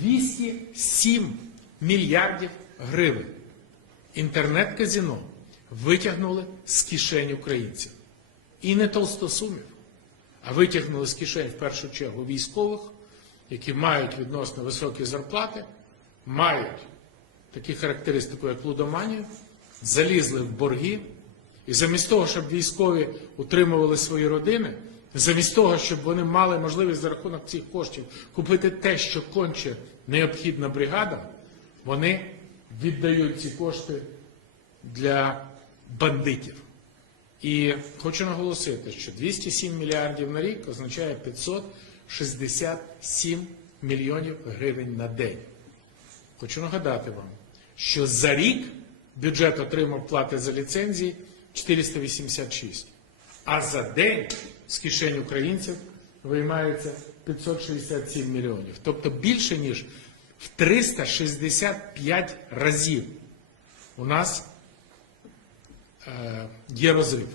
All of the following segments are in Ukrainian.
207 мільярдів гривень інтернет-казино витягнули з кишень українців. І не толстосумів, а витягнули з кишень в першу чергу військових, які мають відносно високі зарплати, мають такі характеристики, як лудоманію, залізли в борги, і замість того, щоб військові утримували свої родини, замість того, щоб вони мали можливість за рахунок цих коштів купити те, що конче необхідно бригадам, вони віддають ці кошти для бандитів. І хочу наголосити, що 207 мільярдів на рік означає 567 мільйонів гривень на день. Хочу нагадати вам, що за рік бюджет отримав плати за ліцензії 486, а за день з кишень українців виймається 567 мільйонів. Тобто більше ніж в 365 разів у нас е, є розрив.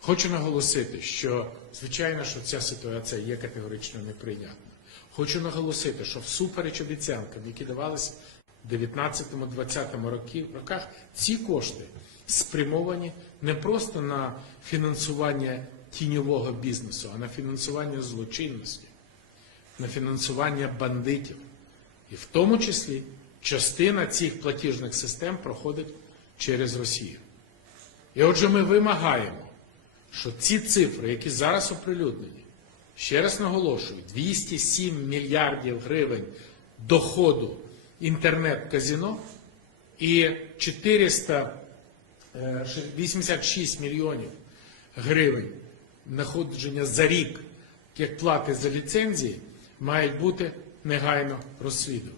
Хочу наголосити, що звичайно, що ця ситуація є категорично неприйнятною. Хочу наголосити, що всупереч обіцянкам, які давалися 19-20 роках, ці кошти спрямовані не просто на фінансування тіньового бізнесу, а на фінансування злочинності, на фінансування бандитів. І в тому числі частина цих платіжних систем проходить через Росію. І отже, ми вимагаємо, що ці цифри, які зараз оприлюднені, ще раз наголошую, 207 мільярдів гривень доходу інтернет-казино і 486 мільйонів гривень находження за рік як плати за ліцензії, мають бути негайно розслідувані.